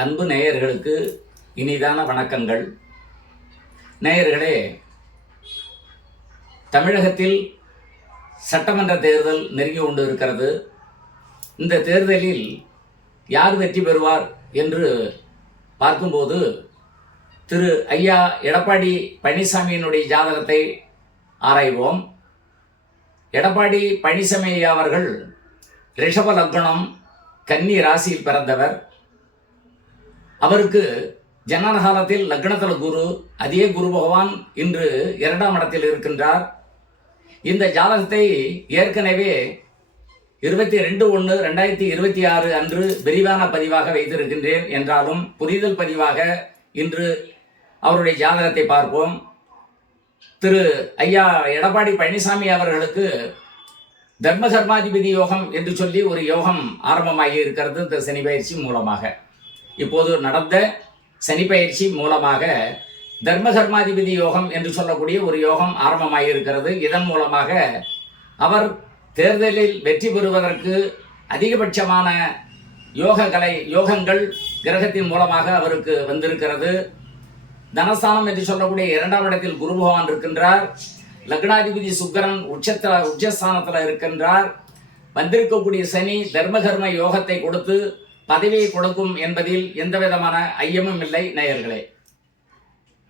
அன்பு நேயர்களுக்கு இனிதான வணக்கங்கள். நேயர்களே, தமிழகத்தில் சட்டமன்ற தேர்தல் நெருங்கி கொண்டு இருக்கிறது. இந்த தேர்தலில் யார் வெற்றி பெறுவார் என்று பார்க்கும்போது திரு ஐயா எடப்பாடி பழனிசாமியினுடைய ஜாதகத்தை ஆராய்வோம். எடப்பாடி பழனிசாமி ஐயா அவர்கள் ரிஷப லக்னம், கன்னி ராசியில் பிறந்தவர். அவருக்கு ஜனனகாலத்தில் லக்னத்தில் குரு, அதே குரு பகவான் இன்று 2ஆம் இடத்தில் இருக்கின்றார். இந்த ஜாதகத்தை ஏற்கனவே 22/1/2026 அன்று விரிவான பதிவாக வைத்திருக்கின்றேன். என்றாலும் புரிதல் பதிவாக இன்று அவருடைய ஜாதகத்தை பார்ப்போம். திரு ஐயா எடப்பாடி பழனிசாமி அவர்களுக்கு தர்மகர்மாதிபதி யோகம் என்று சொல்லி ஒரு யோகம் ஆரம்பமாகி இருக்கிறது. இந்த சனி பயிற்சி மூலமாக, இப்போது நடந்த சனி பயிற்சி மூலமாக தர்மகர்மாதிபதி யோகம் என்று சொல்லக்கூடிய ஒரு யோகம் ஆரம்பமாகி இருக்கிறது. இதன் மூலமாக அவர் தேர்தலில் வெற்றி பெறுவதற்கு அதிகபட்சமான யோகங்கள் கிரகத்தின் மூலமாக அவருக்கு வந்திருக்கிறது. தனஸ்தானம் என்று சொல்லக்கூடிய 2ஆம் இடத்தில் குரு பகவான் இருக்கின்றார். லக்னாதிபதி சுக்கிரன் உச்சஸ்தானத்தில் இருக்கின்றார். வந்திருக்கக்கூடிய சனி தர்மகர்ம யோகத்தை கொடுத்து பதவியை கொடுக்கும் என்பதில் எந்த விதமான ஐயமும் இல்லை நேயர்களே.